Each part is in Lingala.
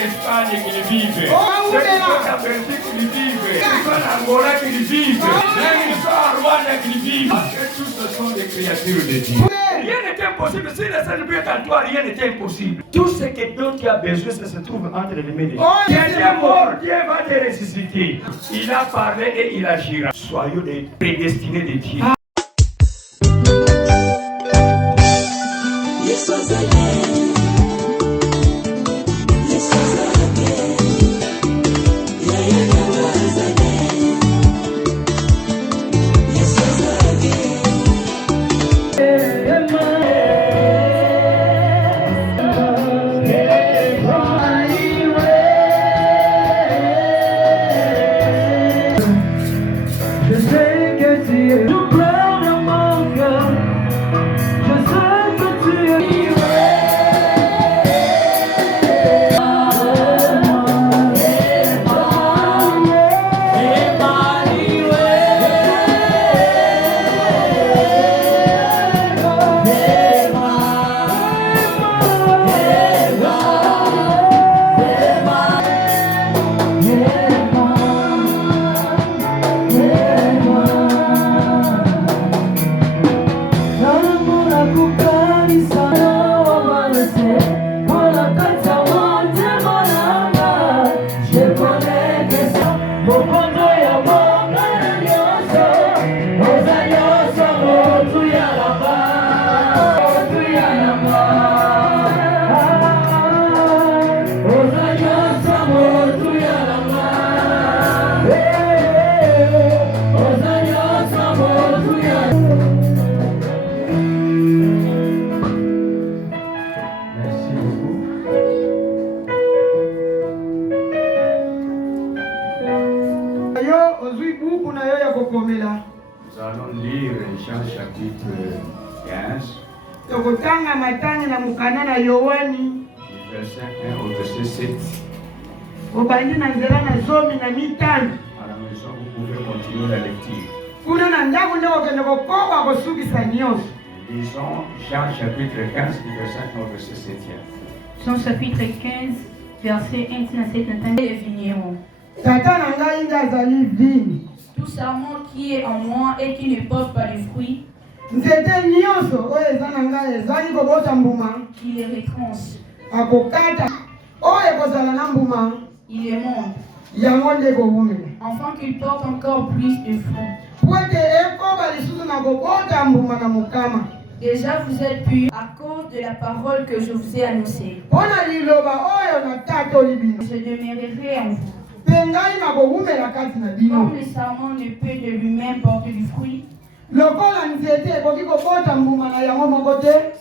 Espagne qu'ils vivent, ceux qui sont en Belgique qu'ils vivent, ceux qui sont en Angola qu'ils vivent, ceux qui sont en Rwanda qu'ils vivent, parce que tous ce sont des créatures de Dieu. Rien n'est impossible. Si le Seigneur est en toi, rien n'est impossible. Tout ce dont tu as besoin, ça se trouve entre les mains de Dieu. Dieu est mort, Dieu va te ressusciter. Il a parlé et il agira. Soyons des prédestinés de Dieu. Nous allons lire Jean chapitre 15, verset 1 au verset 7. À la maison, vous pouvez continuer la lecture. Lisons Jean chapitre 15, verset 1 au verset 7. Jean chapitre 15, verset 1 à 7. Les vignerons. Tout sarment qui est en moi et qui ne porte pas de fruits, il les retranche. Il les monte, afin qu'il porte encore plus de fruits. Déjà vous êtes purs à cause de la parole que je vous ai annoncée. Je demeurerai en vous. Comme le sarment ne peut de lui-même porter du fruit,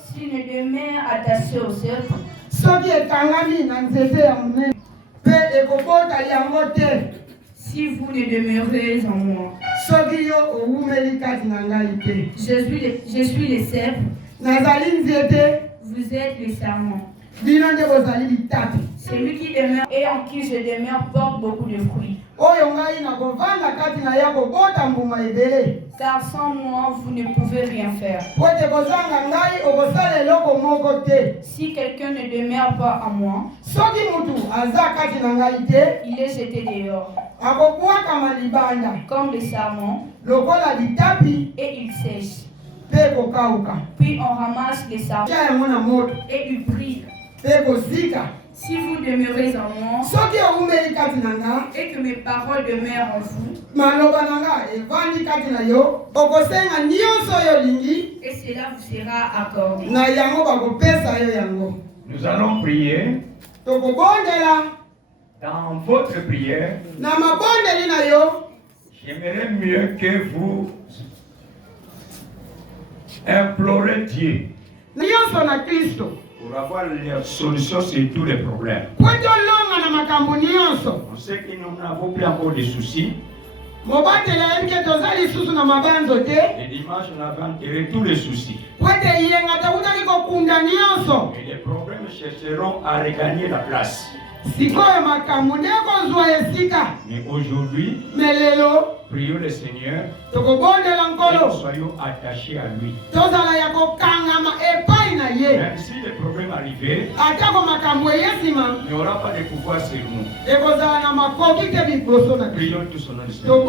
s'il ne demeure attaché au cercle, si vous ne demeurez en moi, je suis le cercle, vous êtes le sarment. Celui qui demeure et en qui je demeure porte beaucoup de fruits. Car sans moi, vous ne pouvez rien faire. Si quelqu'un ne demeure pas en moi, il est jeté dehors. Comme le sarment, et il sèche. Puis on ramasse les sarments et il brille. Si vous demeurez en moi et que mes paroles demeurent en vous, et cela vous sera accordé. Nous allons prier. Dans votre prière, j'aimerais mieux que vous implorez Dieu pour avoir la solution sur tous les problèmes. On sait que nous n'avons plus encore de soucis. Le dimanche, on avait enterré tous les soucis. Et les problèmes chercheront à regagner la place. Mais aujourd'hui, prions le Seigneur et nous soyons attachés à lui. Même si les problèmes arrivent, n'y aura pas de pouvoir sur nous. Prions tous au nom du Seigneur.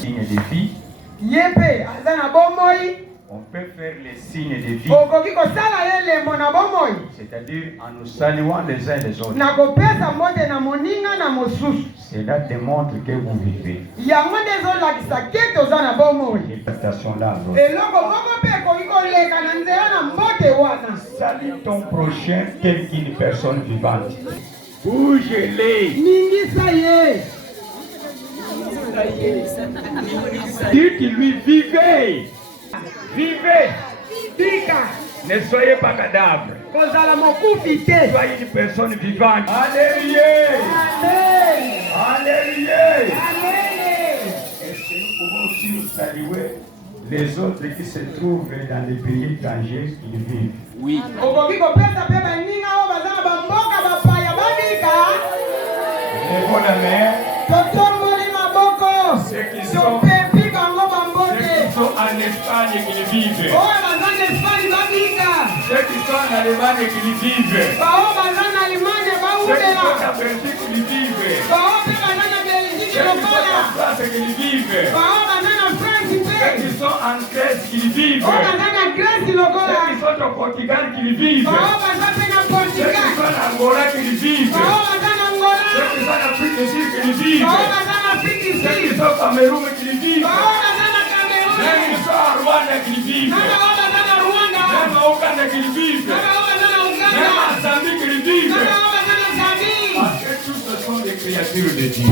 Signe de vie. On peut faire les signes de vie, c'est-à-dire en nous saluant les uns les autres. Cela démontre que vous vivez. Salue ton prochain tel qu'une personne vivante. Bouge-les. Dites-lui, vivez. Vivez. Ne soyez pas cadavre. Soyez une personne vivante. Alléluia. Alléluia. Est-ce que nous pouvons aussi nous saluer les autres qui se trouvent dans les pays étrangers qui vivent? Oui. Lèvons la main. Ceux qui sont en Espagne qui le vivent. Ceux qui sont en Allemagne qui le vivent. Ceux qui sont en Belgique qui le vivent. Ceux qui sont en France qui le vivent. Ceux qui sont en Grèce qui le vivent. Ceux qui sont au Portugal qui le vivent. Ceux qui sont en Angola qui le vivent. Ceux qui sont en Afrique du Sud qui le vivent. Ceux qui sont au Cameroun qui le vivent. Ceux qui sont en Rwanda qui le vivent. Même au Ouganda qui le vivent. Même en Zambie qui le vivent. Parce que tous ce sont des créatures de Dieu.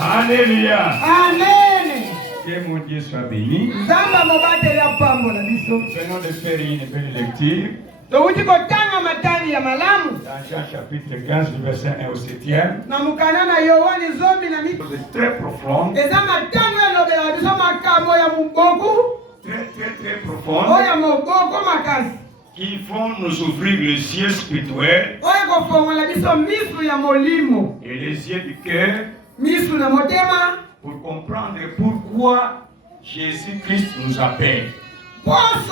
Alléluia. Amen. Que mon Dieu soit béni. Venons de faire une belle lecture. Dans Jean chapitre 15, verset 1 au 7e. C'est très profond. Très profond. Qui vont nous ouvrir les yeux spirituels et les yeux du cœur pour comprendre pourquoi Jésus-Christ nous appelle. Parce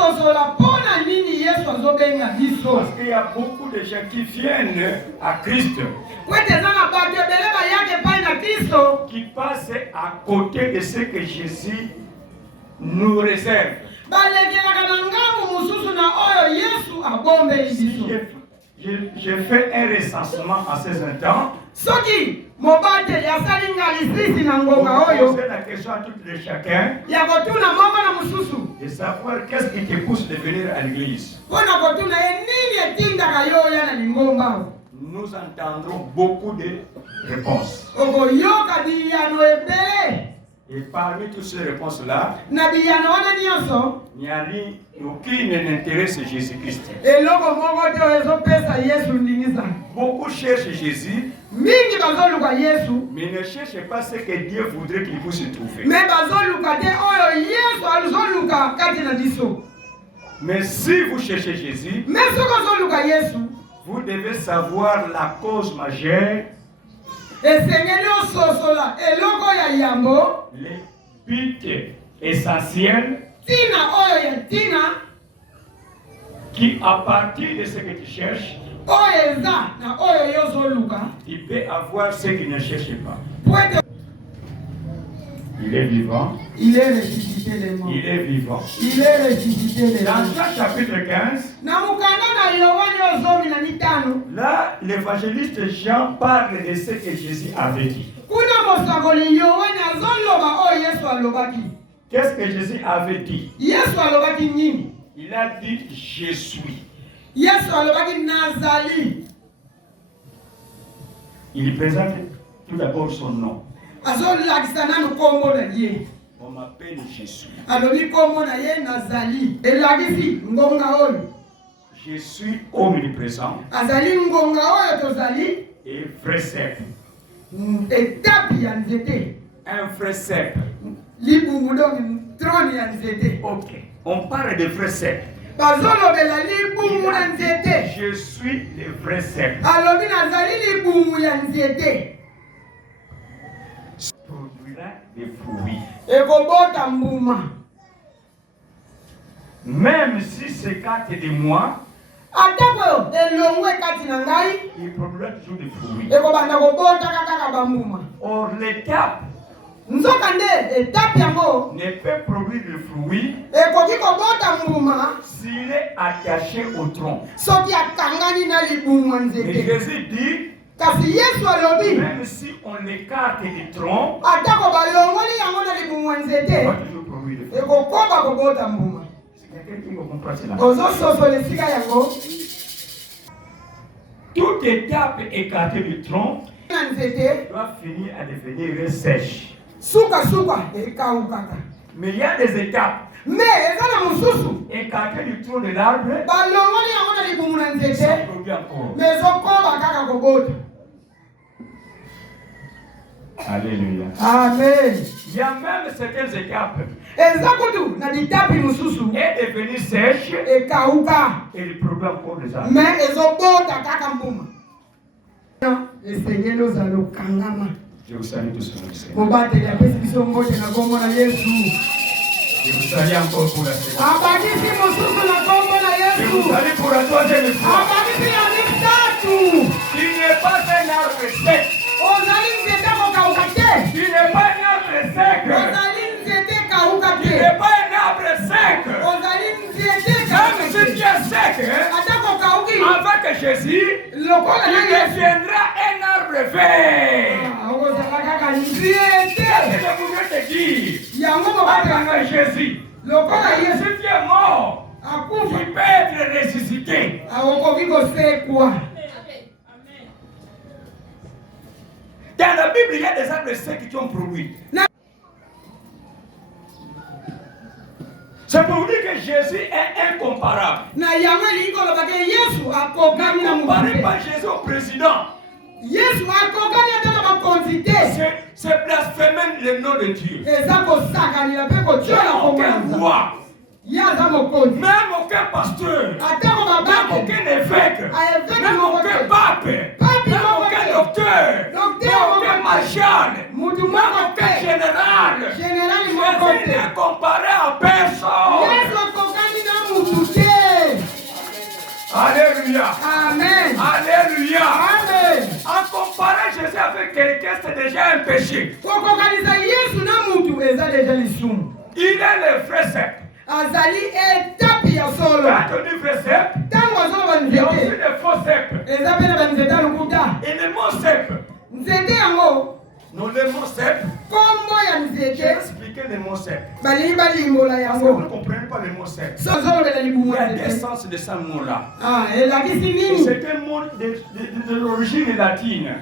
qu'il y a beaucoup de gens qui viennent à Christ qui passent à côté de ce que Jésus nous réserve. Je fais un recensement en ces temps. Pour poser la question à tout et chacun de savoir qu'est-ce qui te pousse de venir à l'église. Nous entendrons beaucoup de réponses. Et parmi toutes ces réponses-là, il n'y a aucune n'intéresse Jésus-Christ. Beaucoup cherchent Jésus, mais ne cherchent pas ce que Dieu voudrait qu'il puisse trouver. Mais si vous cherchez Jésus, vous devez savoir la cause majeure, le but essentiel qui, à partir de ce que tu cherches, il peut avoir ce qu'il ne cherche pas. Il est vivant. Il est ressuscité les morts. Il est vivant. Il est ressuscité les morts. Dans Jean chapitre 15, là, l'évangéliste Jean parle de ce que Jésus avait dit. Qu'est-ce que Jésus avait dit? Il a dit je suis. Il présente tout d'abord son nom. On m'appelle Jésus. Je suis omniprésent et vrai cercle. Un vrai cercle. Ok. On parle de vrai cercle. Je suis le vrai cep. Produira des fruits. Même si c'est 4 de moi, il produira toujours des fruits. Or, l'étape ne peut produire de fruits s'il est attaché au tronc. Et Jésus dit, même si on l'écarte du tronc, on va toujours produire des fruits. Toute étape écartée du tronc doit finir à devenir sèche. Mais il y a des étapes écartées du tronc de l'arbre, ça produit encore. Alléluia. Amen. Il y a même certaines étapes. Et devenir sèche et il produit encore des arbres. Je vous salue tous pour le Seigneur. Je vous salue encore pour la Seigneur. Je vous salue pour la troisième fois. Tu n'es pas un arbre sec. Tu n'es pas un arbre sec. Tu n'es pas un arbre sec. Même si tu es sec, avec Jésus, tu deviendras un arbre vert. Qu'est-ce que je voudrais te dire? Avec Jésus, si tu es mort, tu peux être ressuscité. Dans la Bible, il y a des arbres secs qui ont produit. C'est pour vous dire que Jésus est incomparable. Ne comparez pas Jésus au président. C'est blasphémer le nom de Dieu. Il n'y a aucun roi, même aucun pasteur, même aucun évêque, même aucun pape, même aucun docteur, même aucun marshal, même aucun général. Jésus n'est comparé à personne. Alléluia. Amen. Alléluia. Amen. En comparer Jésus avec quelqu'un, c'est déjà un péché. Il est le vrai cep. Quand on dit vrai cep, il y a aussi des faux cep. Et le mot cep, non, le mot cep, j'ai expliqué le mot cep. Parce que vous ne comprenez pas le mot cep. Il y a deux sens de ce mot-là. C'est un mot de l'origine latine.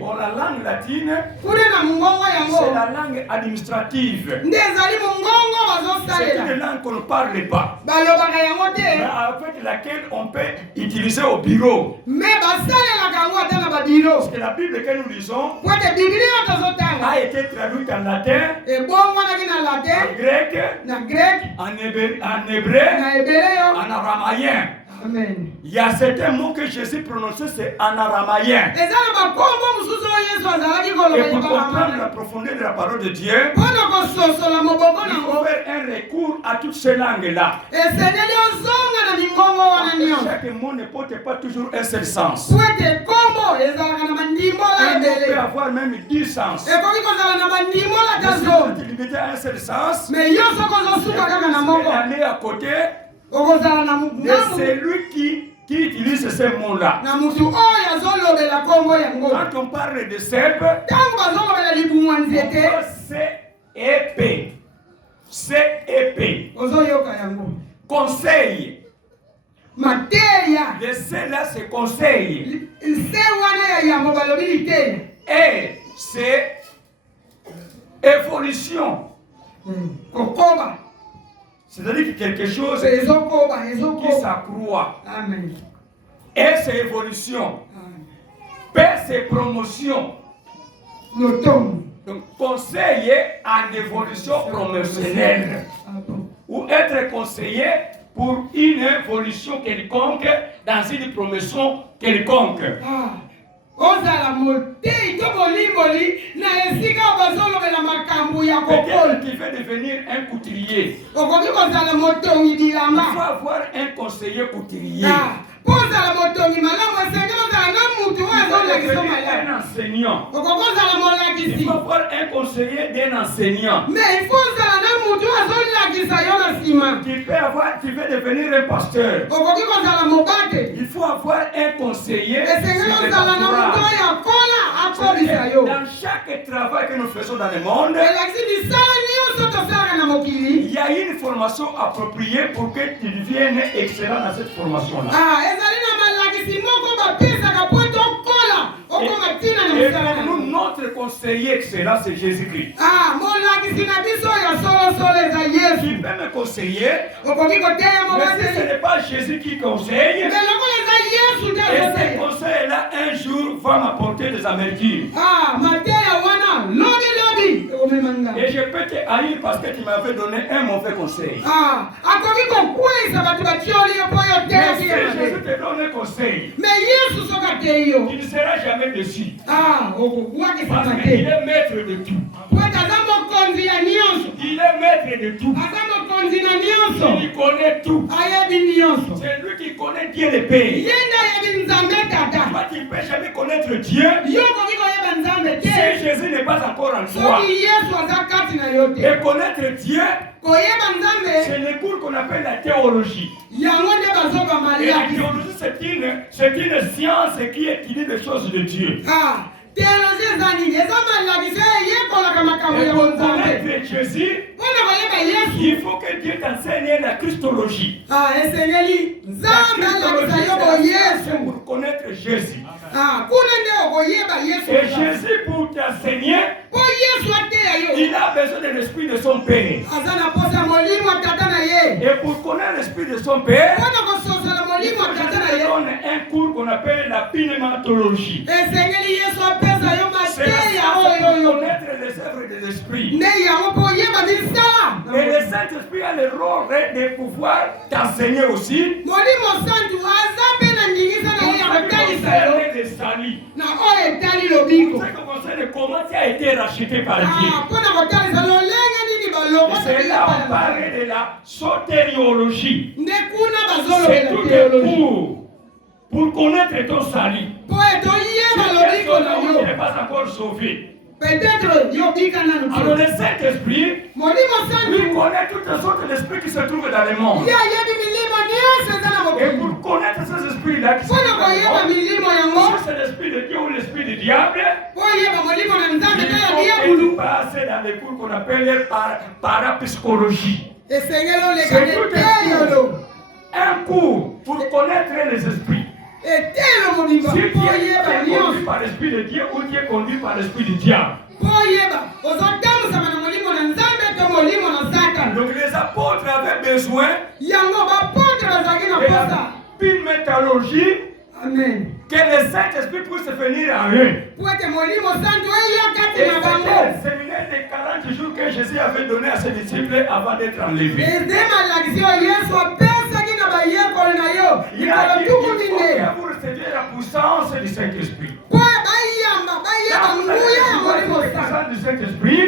Bon, la langue latine, c'est la langue administrative. C'est une langue qu'on ne parle pas, mais avec laquelle on peut utiliser au bureau. Parce que la Bible que nous lisons a été traduite en latin, en grec, en hébreu, en aramaïen. Amen. Il y a certains mots que Jésus prononçait, c'est en aramaïen. Et pour comprendre la profondeur de la parole de Dieu, il faut faire un recours à toutes ces langues-là. Chaque mot ne porte pas toujours un seul sens. Un mot peut avoir même 10 sens. Si vous êtes limité à un seul sens, aller à côté de celui qui utilise ces mots-là. Quand on parle de cep, c'est épais. Conseil. Le C là, c'est conseil. Et c'est évolution. C'est-à-dire que quelque chose qui s'accroît. Et c'est évolution. P c'est promotion. Donc conseiller en évolution promotionnelle. ou être conseillé pour une évolution quelconque dans une promotion quelconque. Peut-être qu'il veut devenir un couturier. Il faut avoir un conseiller couturier. Un enseignant. Il faut avoir un conseiller d'un enseignant. Mais il faut qui veut devenir un pasteur. Il faut avoir un conseiller. Dans chaque travail que nous faisons dans le monde, il y a une formation appropriée pour que tu deviennes excellent dans cette formation-là. Et nous, notre conseiller excellent, c'est Jésus-Christ. Qui peut me conseiller, mais si ce n'est pas Jésus qui conseille, et ce conseil-là, un jour, va m'apporter des amertumes. Et je peux te haïr parce que tu m'avais donné un mauvais conseil. Mais si Jésus te donne un conseil, tu ne seras jamais déçu. Parce qu'il est maître de tout. Il est maître de tout. Il connaît tout. C'est lui qui connaît Dieu le Père. Toi, tu ne peux jamais connaître Dieu si Jésus n'est pas encore en toi. Et connaître Dieu, c'est le cours qu'on appelle la théologie. Et la théologie, c'est une science qui étudie les choses de Dieu. Et pour connaître Jésus, il faut que Dieu t'enseigne la Christologie. La Christologie, c'est pour connaître Jésus. Et Jésus, pour t'enseigner, il a besoin de l'esprit de son Père. Et pour connaître l'esprit de son Père, il donne un cours qu'on appelle la pneumatologie. C'est pour connaître les œuvres de l'esprit. Et le Saint-Esprit a le rôle de pouvoir t'enseigner aussi. Comment tu as été racheté par Dieu. C'est là on parle de la sotériologie. C'est tout le cours pour connaître ton salut. Tu n'es pas encore sauvé. Alors le Saint-Esprit, lui connaît toutes les sortes d'esprits qui se trouvent dans le monde. Et pour connaître ces esprits-là qui se trouvent dans le monde, si c'est l'esprit de Dieu ou l'esprit du diable, il faut que tu passes dans les cours qu'on appelle parapsychologie. C'est tout un cours pour connaître les esprits. Si tu es conduit par l'esprit de Dieu ou tu es conduit par l'esprit du diable. Donc les apôtres avaient besoin de la pneumatologie. Que le Saint-Esprit puisse venir à eux. Et c'était le séminaire de 40 jours que Jésus avait donné à ses disciples avant d'être enlevé. Il a dit que vous recevez la puissance du Saint-Esprit. Du Saint-Esprit. Et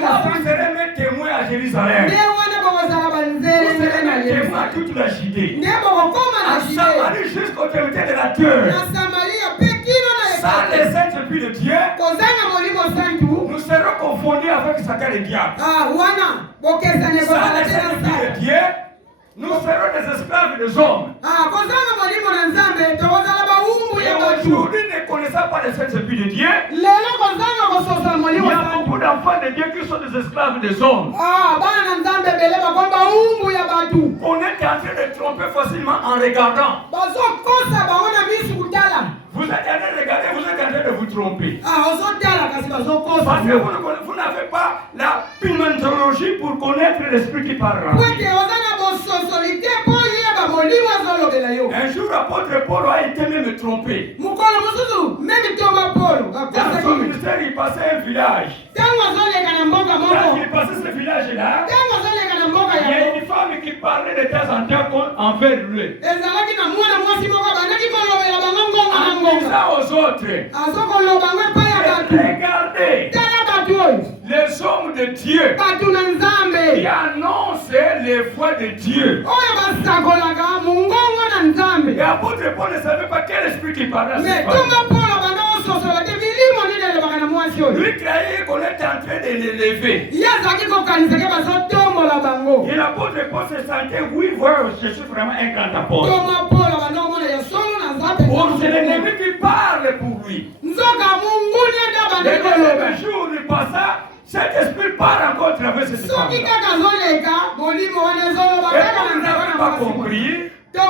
là, vous serez mes témoins à Jérusalem. Vous serez mes témoins à toute la Judée. À Samarie jusqu'au terme de la terre. Sans le Saint-Esprit de Dieu, nous serons confondus avec Satan et le diable. Sans le Saint-Esprit de Dieu, nous serons des esclaves des hommes. Et aujourd'hui, ne connaissant pas le Saint-Esprit de Dieu, il y a beaucoup d'enfants de Dieu qui sont des esclaves des hommes. On est en train de tromper facilement en regardant. Vous êtes en train de regarder, vous êtes en train de vous tromper. Parce que vous n'avez pas la pneumatologie pour connaître l'esprit qui parle. Un jour, l'apôtre Paul a été même trompé. Dans son ministère, il passait un village. Quand il passait ce village-là, Il y a une femme qui parlait de temps en temps envers lui. En disant aux autres, regardez les hommes de Dieu qui annoncent les voies de Dieu. Et l'apôtre Paul ne savait pas quel esprit qui parlait à cette femme. Lui croyait qu'on était en train de l'élever. Et l'apôtre Paul se sentait, oui, voir, je suis vraiment un grand apôtre. Oh, c'est l'ennemi qui parle pour lui. Le deuxième jour, il passa, cet esprit part encore travers cette femme. Et comme il n'avait pas compris, il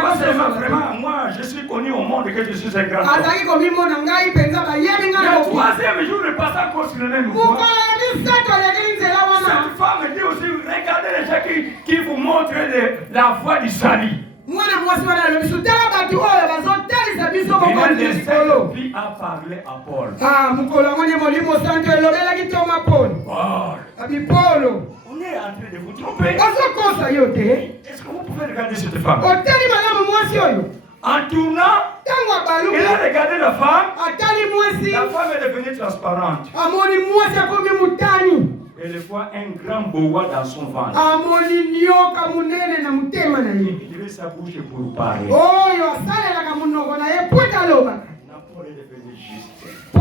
pensait vraiment, moi je suis connu au monde que je suis un grand homme. Le troisième jour, il passa encore sur le même point. Cette femme dit aussi, regardez les gens qui vous montrent la voie du salut. Il a parlé à Paul. On est en train de vous tromper. Est-ce que vous pouvez regarder cette femme? En tournant, il a regardé la femme. La femme est devenue transparente. Elle voit un grand boa dans son ventre. Il lève sa bouche pour parler. Paul est devenu juste. Il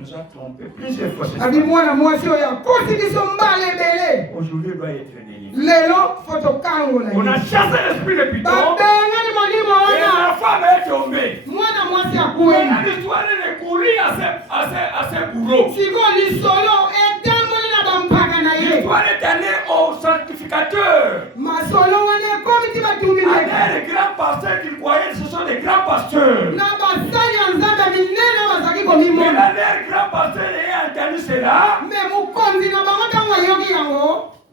nous a trompé plusieurs fois. Aujourd'hui, il doit être délivré. On a chassé l'esprit de Python. Et la femme est tombée. Maintenant, l'histoire est courir à ses bourreaux. L'histoire est allée au sanctificateur. Avec les grands pasteurs qui croyaient, ce sont des grands pasteurs. Mais là, les grands pasteurs ayant entendu cela,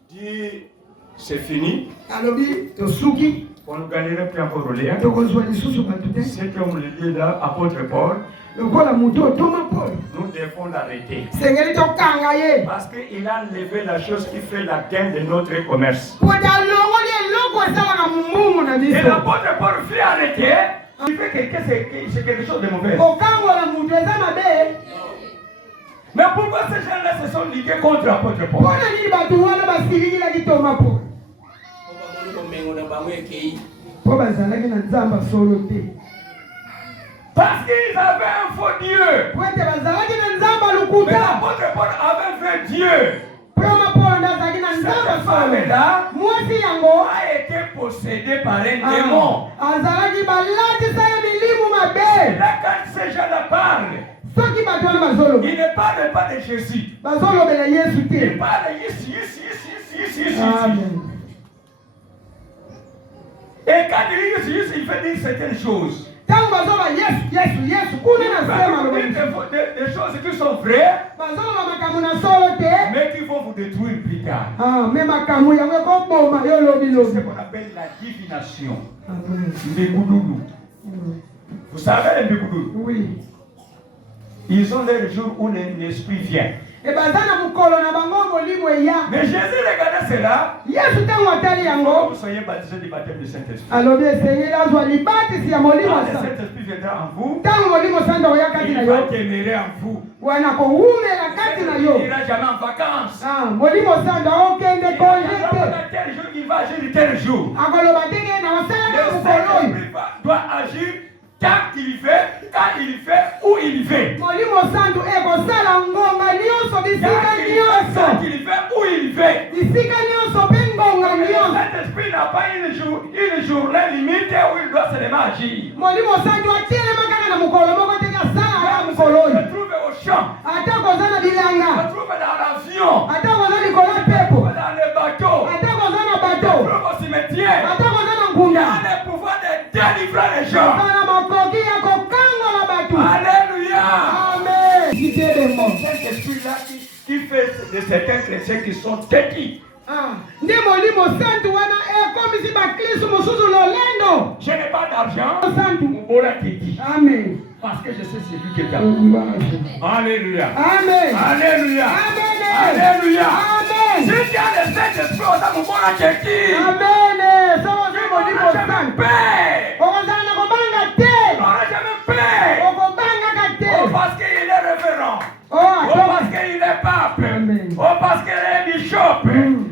dit c'est fini. On ne gagnerait plus encore le lien. Cet homme, le lieu là, apôtre Paul, nous devons l'arrêter. Parce qu'il a enlevé la chose qui fait la gain de notre commerce. Et l'apôtre Paul fait arrêter. Il fait que c'est quelque chose de mauvais. Mais pourquoi ces gens-là se sont ligués contre l'apôtre Paul? Parce qu'ils avaient un faux Dieu. Mais l'apôtre Paul avait un vrai Dieu. Cette femme-là a été possédée par un démon. Et là, quand ces gens-là parlent, ils ne parlent pas de Jésus. Ils parlent ici. Et quand il dit il fait dire certaines choses. Des choses qui sont vraies, mais qui vont vous détruire plus tard. C'est ce qu'on appelle la divination. Les goudoulous. Vous savez les goudoulous? Oui. Ils ont les jours où l'esprit vient. Mais Jésus regardait cela. Vous soyez baptisés du baptême du Saint-Esprit. Quand le Saint-Esprit viendra en vous, il va demeurer en vous. Il n'ira jamais en vacances. Il va agir tel jour. Le Saint-Esprit doit agir quand il fait, où il fait. Quand il fait, où il fait. Le Saint-Esprit n'a pas une journée limite où il doit seulement agir. Se trouve au champ, se trouve dans l'avion, dans le bateau, se trouve au cimetière. Il a le pouvoir de délivrer les gens. Alléluia. Cet esprit-là qui fait de certains chrétiens qui sont têtus. Je n'ai pas d'argent. Amen. Parce que je sais celui qui est à vous. Alléluia. Amen. Alléluia. Amen. Alléluia. Amen. Si tu as le Saint-Esprit, on s'en va à Tchéquie. Amen. Ça va, on n'a jamais paix. On n'a jamais paix. Parce qu'il est révérend. Parce qu'il est pape. Parce qu'il est bishop.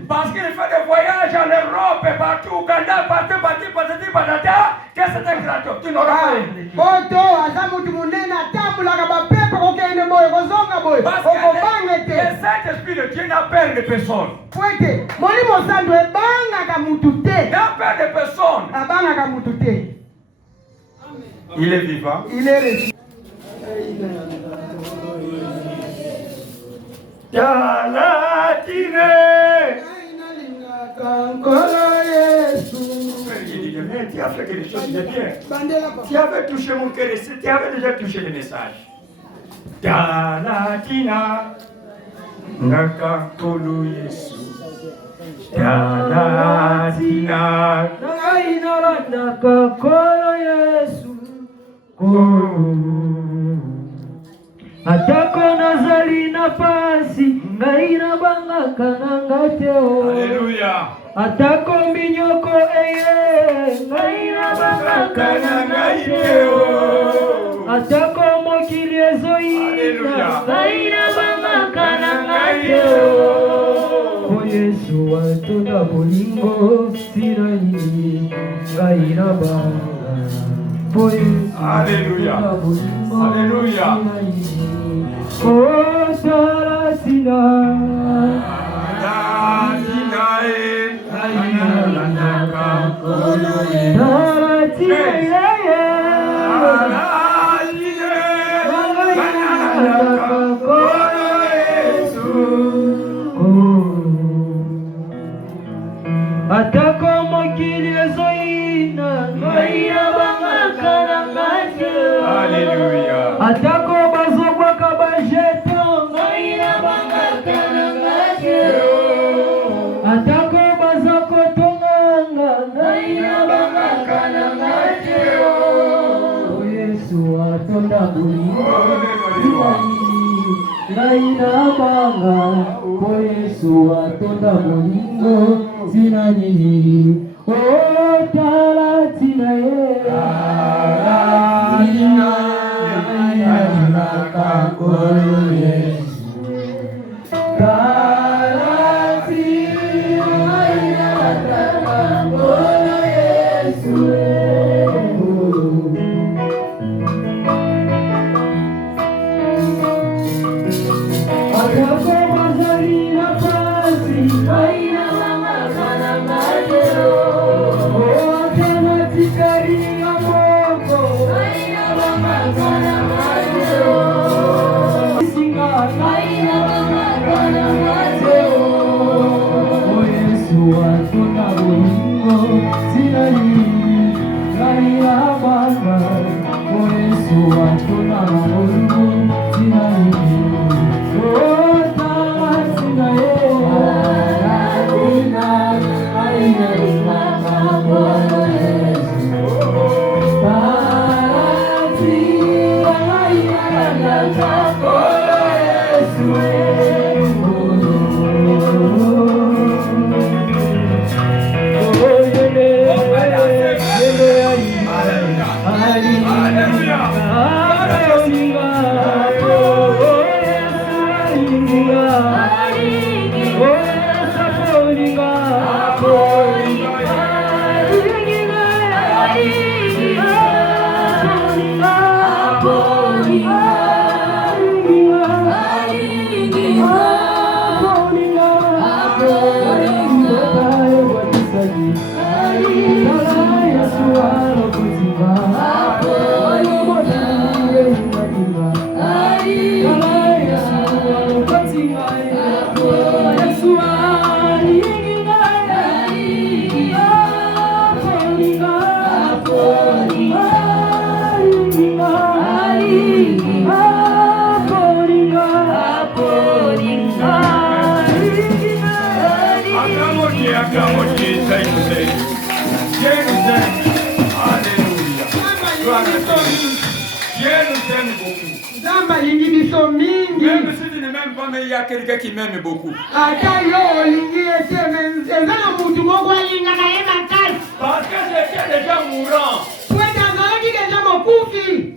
Parce qu'il fait des voyages en Europe, partout, au Canada, partout. Qu'est-ce que c'est gratuit? Tu n'auras pas. Parce que le Saint-Esprit de Dieu n'a peur de personne. N'a peur de personne. Il est vivant. Il est ressuscité. Tu as fait quelque chose de bien. Tu avais touché mon cœur, tu avais déjà touché le message. Talatina Nakakolo Yesu. Talatina Nakakolo Yesu. Atako nazali na pasi ngai na banga kananga teo. Hallelujah. Atako minyoko eye ngai na banga kananga teo. Atako mokili ezoina ngai na banga kananga teo. O Yesu atuna bolingo sina nini ngai na banga. Alléluia. Alléluia. Oh, Salatina. Atako mokili ezoina ngai banga kananga teo. Alléluia. Atako bazokwa kabajeto ngai banga kananga teo. Atako bazoko tonganga ngai banga kananga teo. O Yesu atonda bolingo ngai na banga. O Yesu atonda bolingo sina nini. Oh, Talatina, Talatina, Nakakolo Yesu. Talatina, Nakakolo Yesu. Atako mazali na pasi, aina mama kana majero. Même si tu ne mets m'aime pas, mais il y a quelqu'un qui m'aime beaucoup. Parce que j'étais déjà mourant.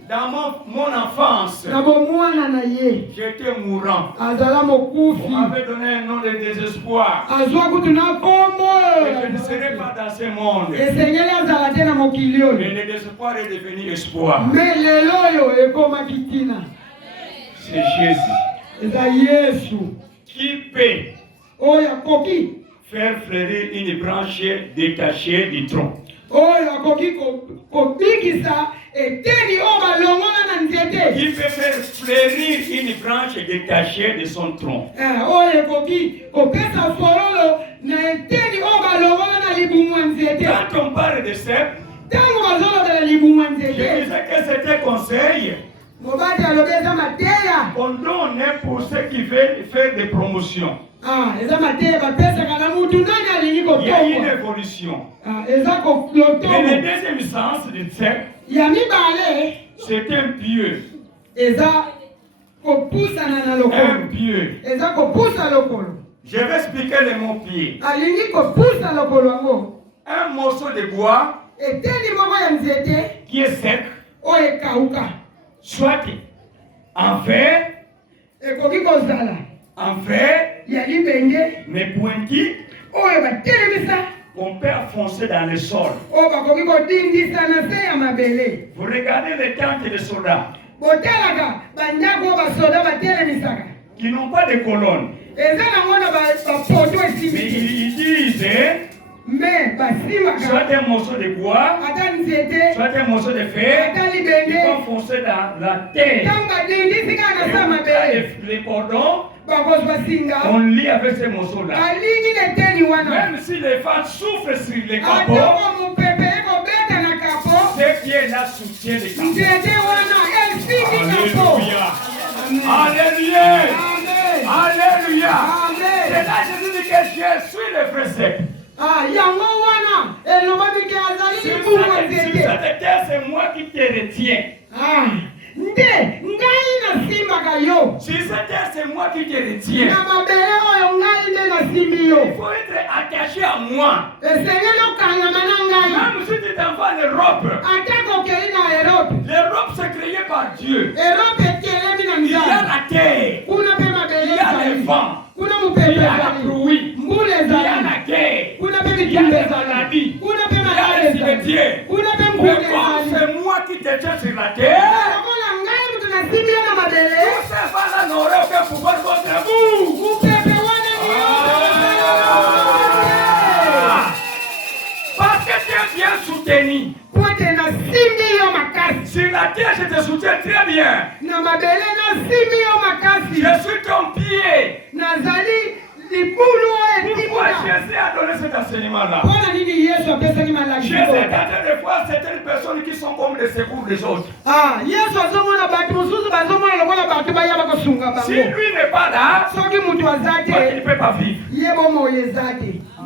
Dans mon enfance, j'étais mourant. On m'avait donné un nom de désespoir. Et je ne serai pas dans ce monde. Et le désespoir est devenu espoir. C'est Jésus. Qui peut faire fleurir une branche détachée du tronc? Qui peut faire fleurir une branche détachée de son tronc? Quand on parle de cèpe, je disais que c'était conseil qu'on donne pour ceux qui veulent faire des promotions. Il y a une évolution. Mais le deuxième sens du cèpe, c'est un pieu. Un pieu. Je vais expliquer le mot pied. Un morceau de bois qui est sec, soit en fer, mais pointu, on peut enfoncer dans le sol. Vous regardez les tentes de soldats qui n'ont pas de colonne. Mais ils disent soit un morceau de bois, soit un morceau de fer, il faut enfoncer dans la terre. Et les cordons, on lit avec ces morceaux-là. Même si les femmes souffrent sur les capots, ce qui est là soutient les capots. Alléluia. Alléluia. C'est là que je dis que je suis le vrai sec. Si cette terre, c'est moi qui te retiens. Si cette terre, c'est moi qui te retiens. Il faut être attaché à moi. Même si tu t'envoies l'Europe, l'Europe c'est créé par Dieu. Il y a la terre, il y a les vents, il y a la pluie, il y a la guerre, il y a les maladies, il y a les cimetières. Mais comme c'est moi qui te tiens sur la terre, tout ça va n'aurait aucun pouvoir contre vous. Parce que tu es bien soutenu. Sur la terre, je te soutiens très bien. Je suis ton pied. Pourquoi Jésus a donné cet enseignement-là? Jésus est en train de voir certaines personnes qui sont comme des secours des autres. Si lui n'est pas là, toi tu ne peux pas vivre.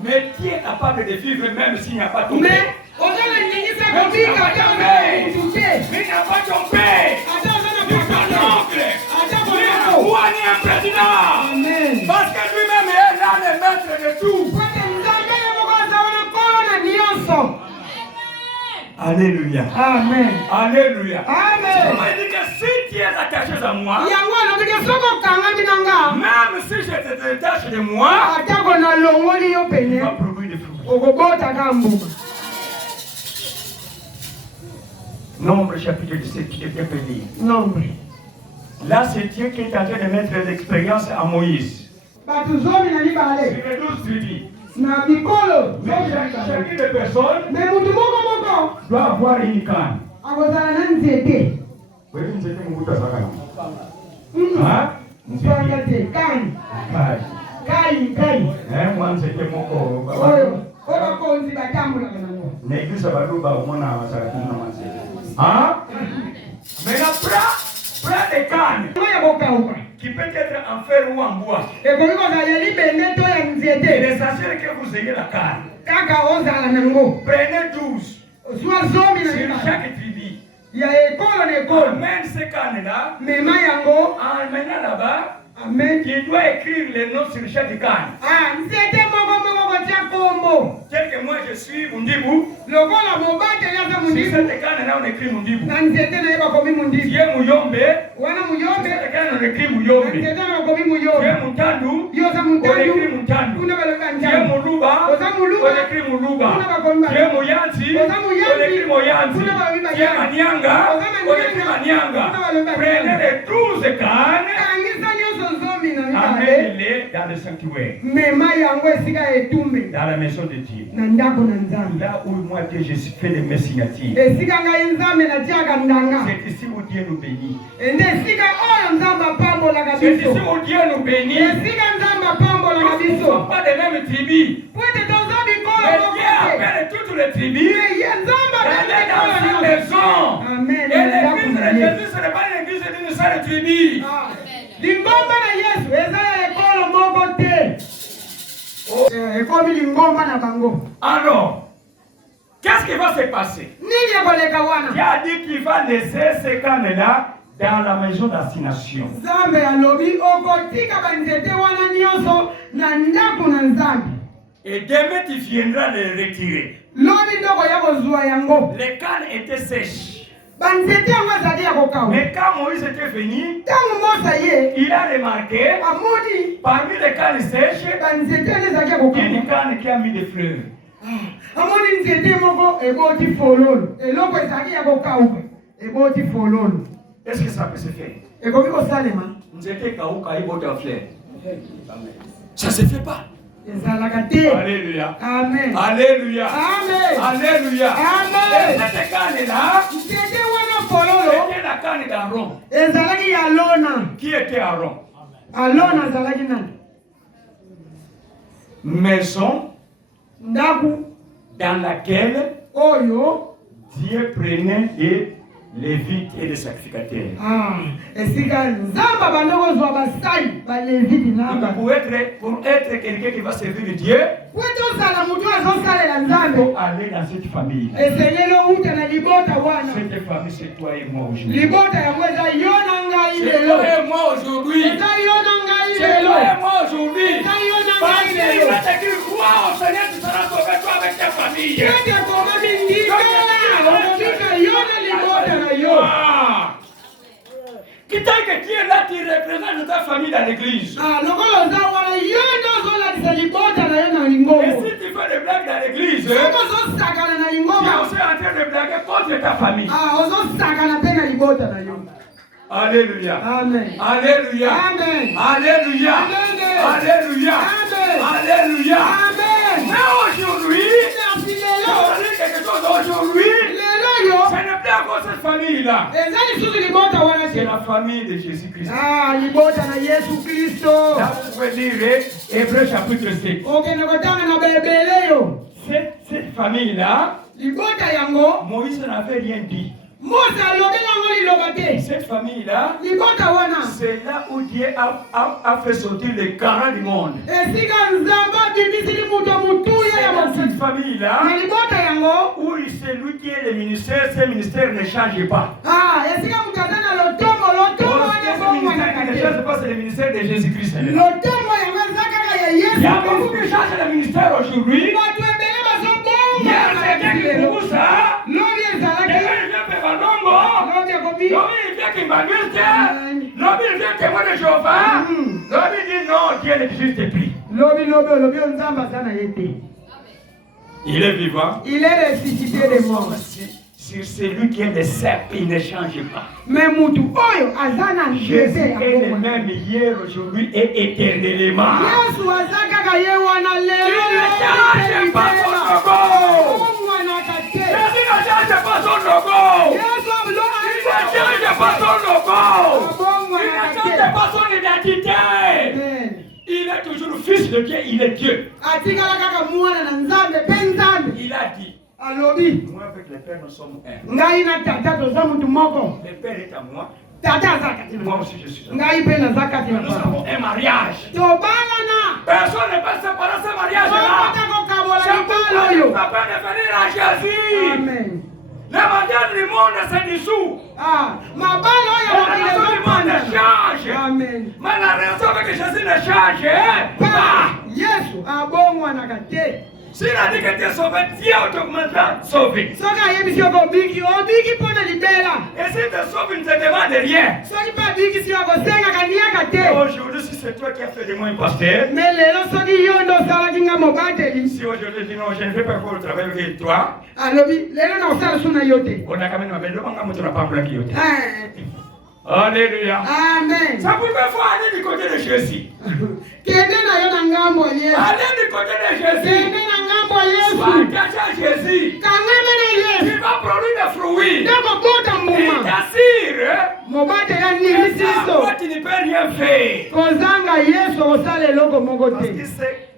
Mais qui est capable de vivre même s'il n'y a pas ton père? Mais il n'y a pas ton père, ni ton oncle, ni un roi, ni un président. Parce que lui-même est là, le maître de tout. Alléluia. Amen. Alléluia. Amen. On dit que si tu es attaché à moi, même si je te détache de moi, tu vas produire des fruits. Nombre chapitre 17, qui était pédé. Nombre. Là, c'est Dieu qui est en train de mettre l'expérience à Moïse. Sur les 12 tribus. Chacune des personnes doit avoir une canne. Oui, vous êtes mon bout à ça. Hein? Moi, c'était mon corps. L'église va nous avoir mon hein? Mais là, prends des cannes qui peut être en fer ou en bois. Et l'essentiel que vous ayez la canne. Prenez 12 sur chaque tribu. Amène ces cannes-là. En menant là-bas, Amen. Qui doit écrire les noms sur chaque canne. Ah, c'était mon Tel que moi je suis Mundibu. Le gars la mobile là Si Mundibu. cette canne là on écrit Mundibu. C'était na yeba komi Mundibu. Qui est Muyombe. Wana Muyombe. Cette canne on écrit Muyombe. C'était na komi Qui Muyombe. est Mutandu. Yo sa On Mutandu. écrit Mutandu. Kuna baloba Qui est Muluba. Oza Muluba. On écrit Muluba. Kuna bakomba. Qui est Moyanti. Oza Moyanti. On écrit Moyanti. Kuna baloba Qui est Manianga. Oza On écrit Manianga. Kuna baloba Prenez les 12 cannes. Angisa nyoso zomi na mibale. Amenez-les dans le sanctuaire. Mema yango esika etumbe. Dans la maison de Dieu. Na ndako na nzambe. Là où moi que je fais de mes signatures. Esika ngai nzambe na tiaka ndanga. C'est ici où Dieu nous bénit. Ende esika oyo nzambe apambola C'est ici kabiso. où Dieu nous bénit. Esika nzambe apambola Nous ne kabiso. sommes pas des mêmes tribus. Pwete toza bikolo Mais moko Dieu te. appelle toutes les tribus. Nzambe Elle est dans apambola une maison. Amen. Et l'église de Jésus, ce n'est pas l'église d'une seule tribu. Lingomba na Yesu eza ekolo moko te. Ekomi lingomba na bango. Alors, qu'est-ce qui va se passer? Nini ekoleka wana? Dieu a dit qu'il va laisser ces cannes-là dans la maison d'assignation. Nzambe alobi okotika banzete wana nyonso na ndako na Nzambe. Et demain, tu viendras les retirer. Lobi ndoko ya kozwa yango. Les cannes étaient sèches. Banzete yango ezali ya kokawa. Mais quand Moïse était venu, Ntango Mose ye il a remarqué, amoni parmi les cannes sèches, banzete wana ezali ya kokawa. une canne qui a mis des fleurs. Amoni nzete moko eboti fololo. Eloko ezali ya kokauka eboti fololo. Est-ce que ça peut se faire? Ekomi kosalema. Nzete kauka ibota fleur. Ça ne se fait pas. Ezalaka te. Alléluia. Amen. Alléluia. Amen. Alléluia. Amen. Et cette canne-là, Nzete wana fololo c'était la canne d'Aaron. ezalaki ya Lona. Qui était Aaron? Alona azalaki nani? Maison Ndaku dans laquelle oyo Dieu prenait des lévites et des sacrificateurs. esika Nzamba bandokozwa basali baleviti namba. Donc pour être quelqu'un qui va servir Dieu, Po tozala mutu azosalela il Nzambe. faut aller dans cette famille. Esengeli outa na libota wana. Cette famille, c'est toi et moi aujourd'hui. Libota yango eza yo na ngai C'est lelo. toi et moi aujourd'hui. Eza yo na ngai C'est lelo. toi et moi aujourd'hui. Eza yo na Parce ngai qu'il lelo. va te dire, crois au Seigneur, tu seras sauvé toi avec ta famille. Kete koma mindika. Okomika yo na libota na yo. Quitte que tu es là, tu représentes ta famille dans l'église. Lokolo za wana yo ndo zolakisa libota na yo na Et lingombo. si tu fais des blagues dans l'église, tu Soko ozosakana na es lingombo. aussi en train de blaguer contre ta famille. Ozosakana mpe na libota na yo. Alléluia. Amen. Alléluia. Amen. Alléluia. Amen. Alléluia. Amen. Alléluia. Amen. Mais aujourd'hui, Merci on lelo. va dire quelque chose aujourd'hui. Lelo yo. Ce n'est plus encore cette famille-là. Eza lisusu libota wana C'est te. la famille de Jésus-Christ. Libota na Yesu Kristo. Là, vous pouvez lire Hébreux chapitre 7. Okende kotanga na bebele yo. Cette famille-là, Libota yango. Moïse n'avait rien dit. Mose alobeli yango liloba te. Cette famille-là, Libota wana. c'est là où Dieu a fait sortir les 40 du monde. Esika Nzambe abimisili mutu mutuya C'est ya dans cette mokili. famille-là Na libota yango. où c'est lui qui est le ministère, ce ministère ne change pas. Esika mutu aza na lotombo wana Ce ministère qui ne bongwanaka te. change pas, c'est le ministère de Jésus-Christ. Lotombo yango eza kaka ya Il y Yesu a beaucoup qui Kristo. changent le ministère aujourd'hui. Bato ebele Il y a bazobongwana quelqu'un qui lelo. pousse ça. Lobi ezalaki. Quelqu'un qui vient faire Bandongo. Lobi ekomi. L'homme il vient qui m'amuste. L'homme il vient témoin de Jéhovah. L'homme il dit non, Dieu n'existe plus. Lobi olobi Nzambe aza na ye te. Il est vivant. Il est ressuscité des morts. Sur celui qui est le cerf, il ne change pas. Mais mutu oyo aza na Jésus jese ya est le Kongo. même hier, aujourd'hui et éternellement. Yesu aza kaka ye wana Il lelo. ne change pas son logo. Bongwanaka te. Jésus ne change pas son logo. Yesu abulo Il ne change pas son logo. Il ne Bongwanaka change te. pas son identité. Amen. Il est toujours fils de Dieu, il est Dieu. Atikala kaka mwana na Nzambe pe Nzambe. Il a dit, Alobi. moi avec le Père nous sommes un. Ngai na tata toza mutu moko. Le Père est à moi, Tata aza kati na moi moi. aussi je suis à moi. Ngai pe naza kati na Nous papa. avons un mariage. Tobalana. Personne ne peut séparer ce mariage-là. Tokota kokabola C'est libala pourquoi oyo. nous avons de venir à Jésus. Amen. Le mandat du monde se dissout. Mabalo ya monde change. Amen. Mais la raison avec que Jésus ne change. Yesu abongwa na kate. S'il a dit que tu es sauvé, Dieu t'augmentera sauvé. Soka yebisi yoko biki, obiki pona libela. Et si tu es sauvé, ne te demande rien. Soki pa biki si yoko senga kania kate. Aujourd'hui, si c'est toi qui as fait de moi un pasteur. Mais lelo soki yondo sala kinga mobateli. Si aujourd'hui dis non, je ne vais pas faire le travail avec toi. Alobi, lelo na osala suna yote. On a quand même appelé le manga mutuna pambla qui yote. Alléluia. Amen. Ça pouvait faut aller du côté de Jésus. Kende na yo na ngambo Yesu. Allez du côté de Jésus. Kende na ngambo Yesu. Sois attaché à Jésus. Kangama na Yesu. Tu vas produire des fruits. Ndoko bota Il mbuma. t'assure. Mobate ya nini siso. Toi, tu ne peux rien faire. Kozanga Yesu osala eloko moko Parce te.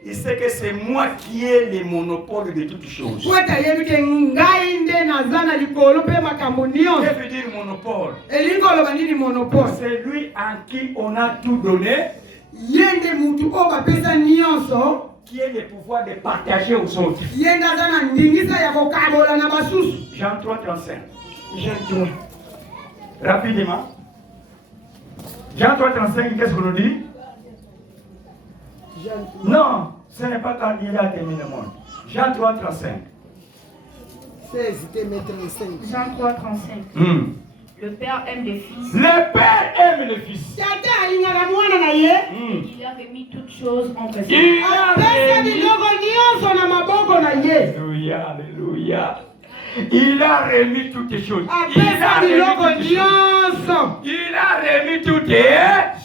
qu'il sait que c'est moi qui ai le monopole de toutes choses. Kweta yebi ke ngai nde nazana likolo pe makambo nyonso. Qu'est-ce que veut dire monopole? Elingo loba nini monopole? C'est lui en qui on a tout donné. Yende mutu o bapesa nyonso. Qui a le pouvoir de partager aux autres. Yende azana ndingisa ya kokabola na basusu. Jean 3:35. Jean 3. Rapidement. Jean 3:35, qu'est-ce qu'on nous dit? Non, ce n'est pas quand il a terminé le monde. Jean 3:35. 16, mettre 5. Jean 3:35. Le Père aime le Fils. Le Père aime le Fils. Il a remis toutes choses entre ses mains. Alléluia, alléluia. Il a remis toutes les choses. Il a remis toutes les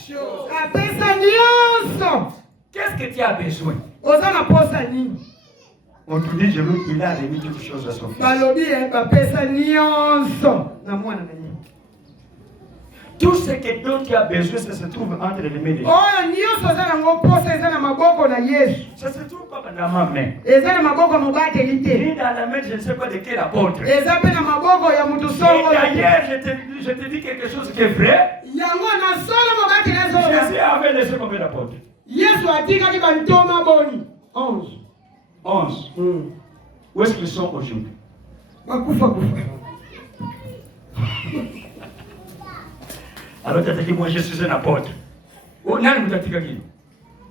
choses. Qu'est-ce que tu as besoin? On te dit, il a remis toutes les choses à son fils. Tout ce que dont tu as besoin, ça se trouve entre les mains de Dieu. Ça se trouve pas dans ma main. Ni dans la main, je ne sais pas de quel apôtre. Et d'ailleurs, je te dis quelque chose qui est vrai. Jésus avait laissé combien d'apôtres? 11. Où est-ce qu'ils sont aujourd'hui? Alors tu as dit, moi je suis un apôtre. Oh, nani mutatika kini?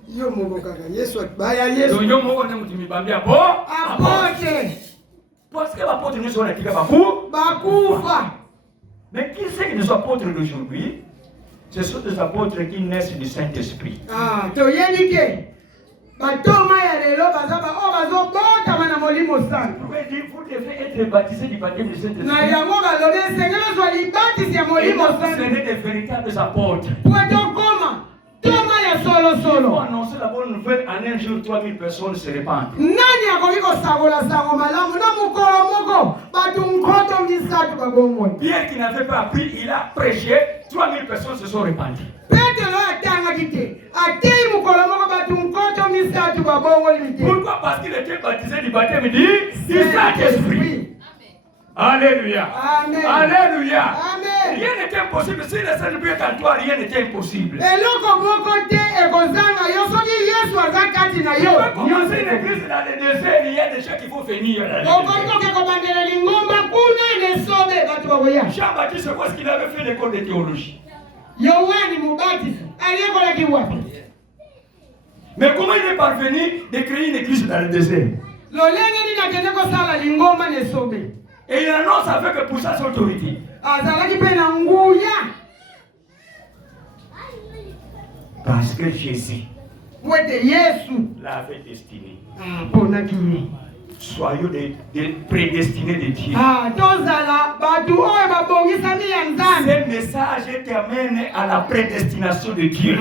Yo mogo kaka, Yesu baya Yesu. Yo mogo ne mutimibambia apôtre. Parce que l'apôtre nous sont natika bakufa. Mais qui c'est que les apôtres d'aujourd'hui? Ce sont des apôtres qui naissent du Saint-Esprit. Toyenike. Batoma ya lelo bazaba bazo bota mana molimo sana. Vous devez être baptisé du baptême du Saint-Esprit. Na yango balobe Seigneur soit libaptisi ya molimo sana. Vous serez des véritables apôtres. Toma ya solo. Pour annoncer la bonne nouvelle, en un jour 3000 personnes se répandent. Nani akoki kosabola sango malamu na mukolo moko batu nkoto misatu babongwe. Pierre qui n'avait pas appris, il a prêché, 3000 personnes se sont répandues. Pourquoi? Parce qu'il était baptisé du baptême du Saint-Esprit. Alléluia. Amen. Alléluia. Amen. Rien n'était impossible. Si le Saint-Esprit est en toi, rien n'était impossible. Tu peux commencer une église dans le désert, il y a des gens qui vont venir. Jean-Baptiste, c'est quoi ce qu'il avait fait l'école de théologie? Mais comment il est parvenu de créer une église dans le désert? Et il annonce avec puissance autorité. Parce que Jésus l'avait destiné. Soyons des prédestinés de Dieu. Ce message t'amène à la prédestination de Dieu.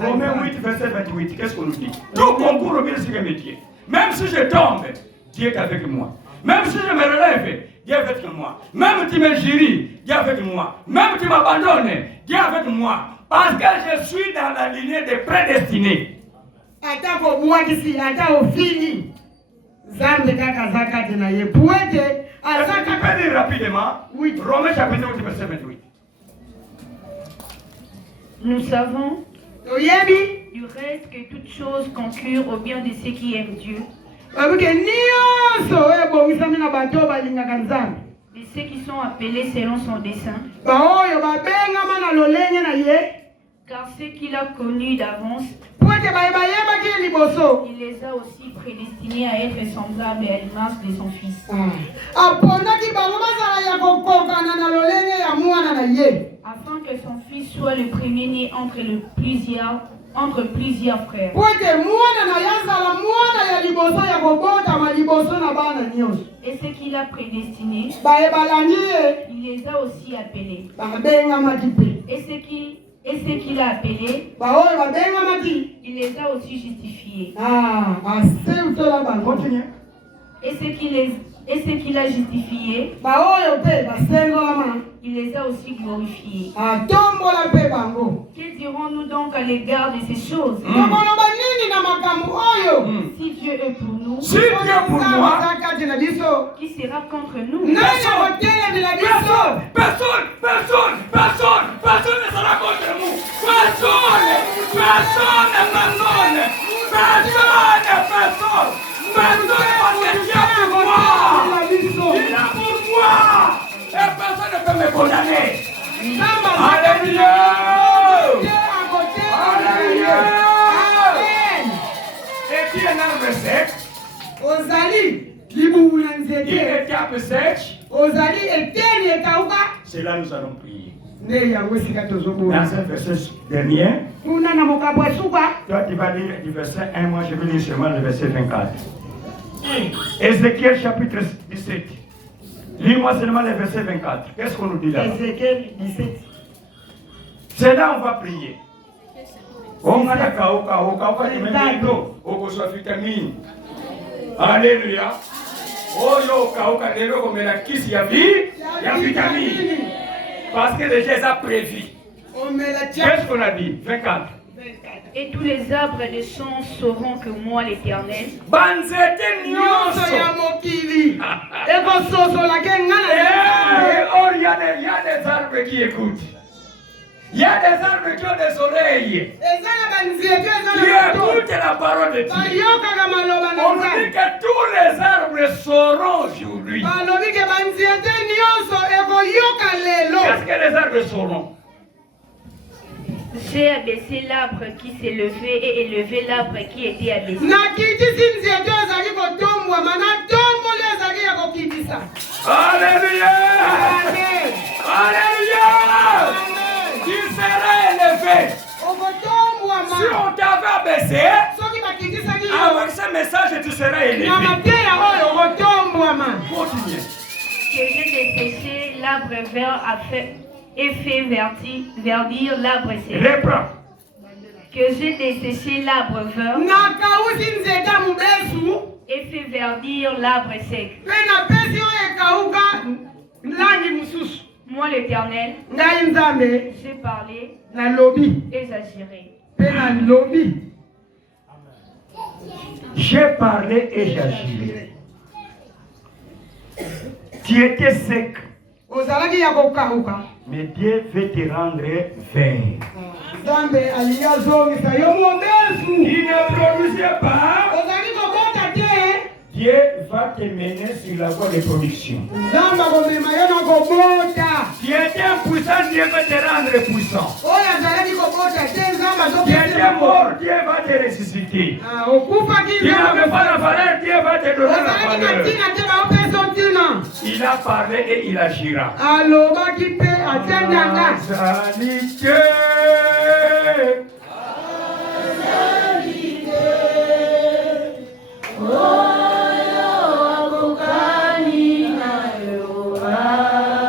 Romains 8, verset 28. Qu'est-ce qu'on nous dit? Tout concourt au bien de Dieu. Même si je tombe, Dieu est avec moi. Même si je me relève, Dieu est avec moi. Même si tu me juries, Dieu est avec moi. Même si tu m'abandonnes, Dieu est avec moi. Parce que je suis dans la lignée des prédestinés. Est-ce que tu peux dire rapidement? Oui. Romains chapitre 8, verset 28. Nous savons du reste que toutes choses concurrent au bien de ceux qui aiment Dieu, Et ceux qui sont appelés selon son dessein. Car ceux qu'il a connus d'avance, il les a aussi prédestinés à être semblables à l'image de son Fils. Afin que son Fils soit le premier-né entre plusieurs frères. Et ce qu'il a prédestiné, il les a aussi appelés. Et ce qu'il a appelés, il les a aussi justifiés. Et ce qu'il a justifiés, il les a aussi glorifiés. Que dirons-nous donc à l'égard de ces choses? Si Dieu est pour nous, si Dieu est pour moi, qui sera contre nous? Personne ne sera contre nous. Personne. Personne parce que Dieu est pour moi. Il est pour moi. Et personne ne peut me condamner. Alléluia. Et qui est un arbre sec? Qui est arbre sec? C'est là nous allons prier. Dans ce verset dernier, toi tu vas lire du verset 1, moi je vais lire seulement le verset 24. Ézéchiel chapitre 17. Lis-moi seulement le verset 24. Qu'est-ce qu'on nous dit là? Ézéchiel 17. C'est là on va prier. Alléluia. Parce que Jésus a prévu. Qu'est-ce qu'on a dit? 24. Et tous les arbres de sang sauront que moi l'Éternel. Il y a des arbres qui écoutent. Il y a des arbres qui ont des oreilles. Qui écoutent la parole de Dieu. On dit que tous les arbres sauront aujourd'hui. Qu'est-ce que les arbres sauront? J'ai abaissé l'arbre qui s'est levé et élevé l'arbre qui était abaissé. Alléluia! Alléluia! Tu seras élevé. Si on t'avait abaissé, avec ce message, tu seras élevé. Continue. Que j'ai desséché l'arbre vert et fait verdir l'arbre sec. Reprends. Que j'ai desséché l'arbre vert et fait verdir l'arbre sec. Moi l'Éternel, j'ai parlé et j'agirai. J'ai parlé et j'agirai. Tu étais sec. Mais Dieu veut te rendre vert. Il ne produisait pas. Dieu va te mener sur la voie de production. Tu étais impuissant, Dieu va te rendre puissant. Tu étais mort, Dieu va te ressusciter. Tu n'avais pas la valeur, Dieu va te donner la valeur. Il a parlé et il agira.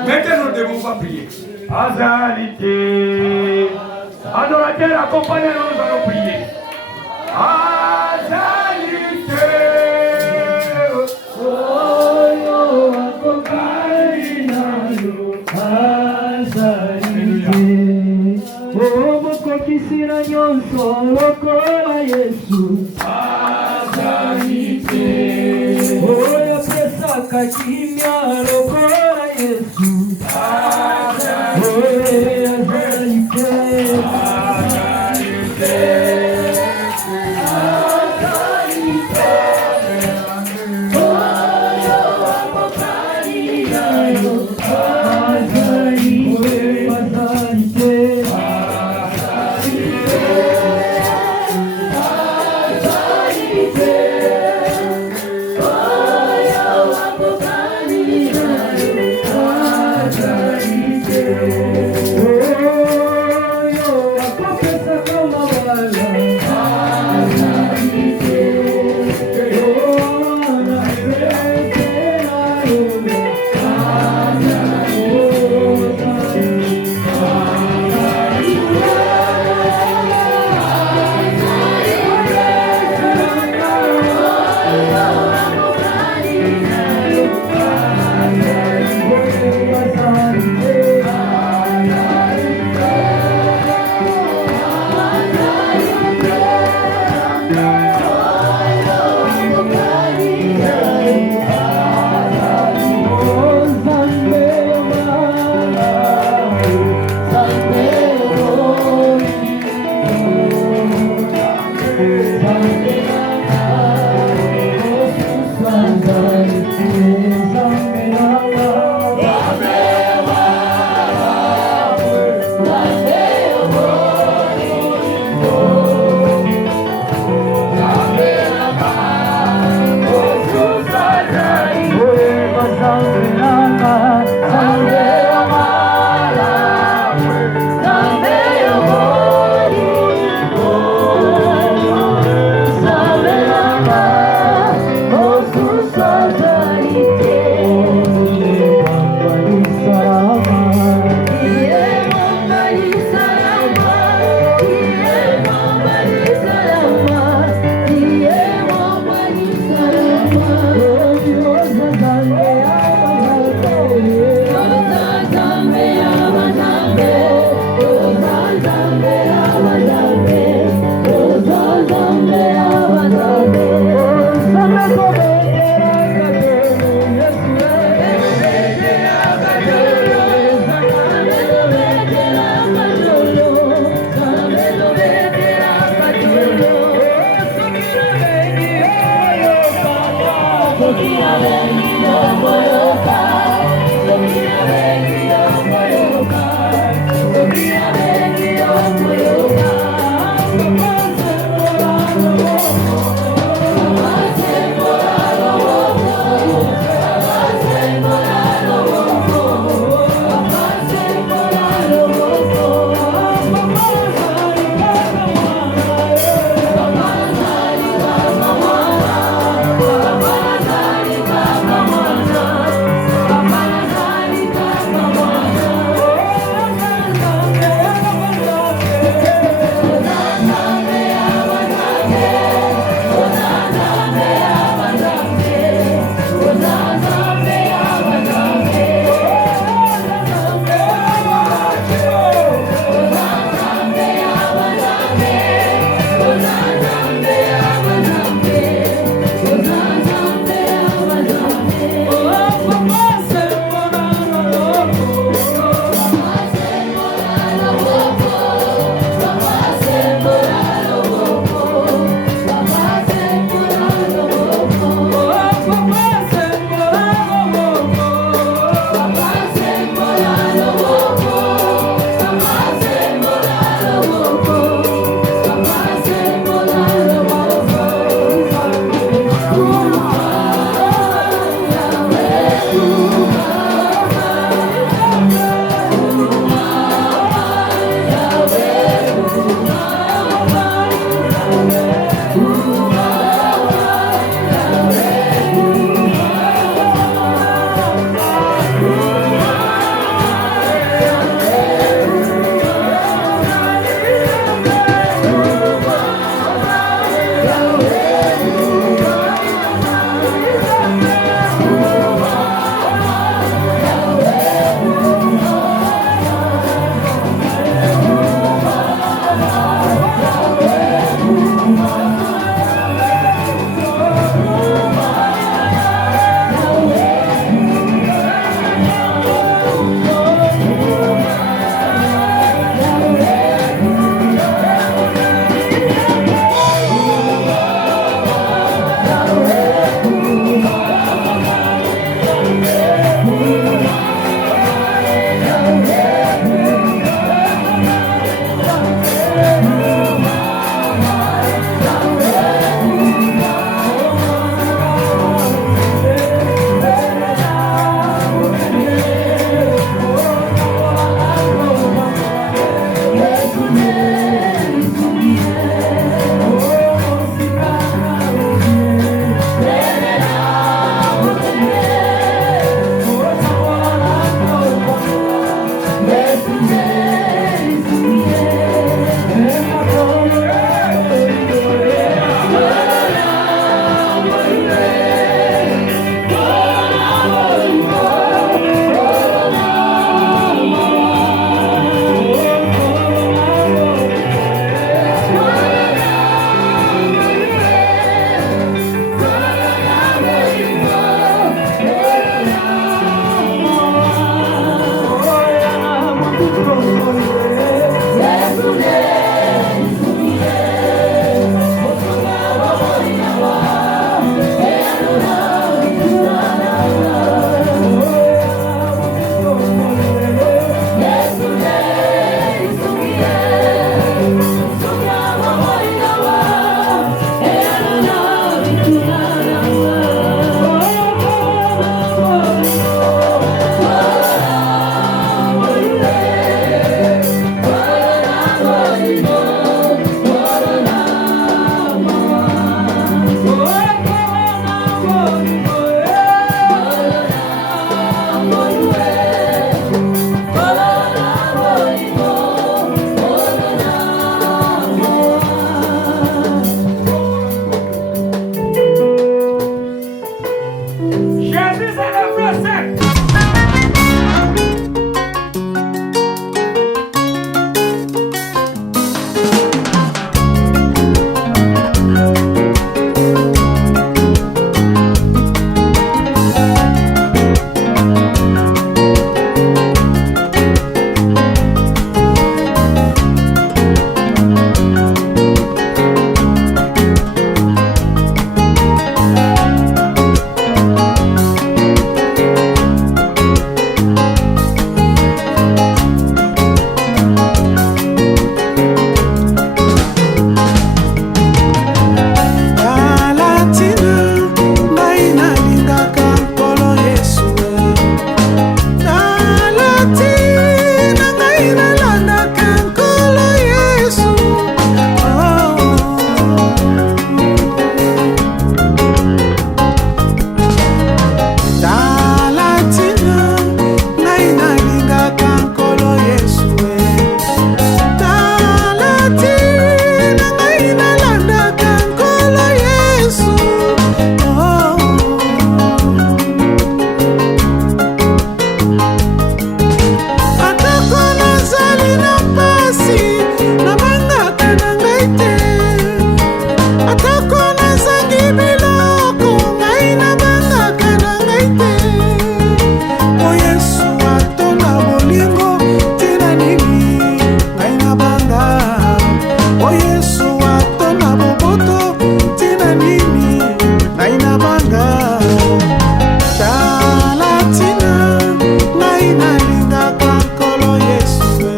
Maintenant, nous devons pas prier. Azalité. Adorateur, accompagnez-nous, nous allons prier. Azalité. Thank you.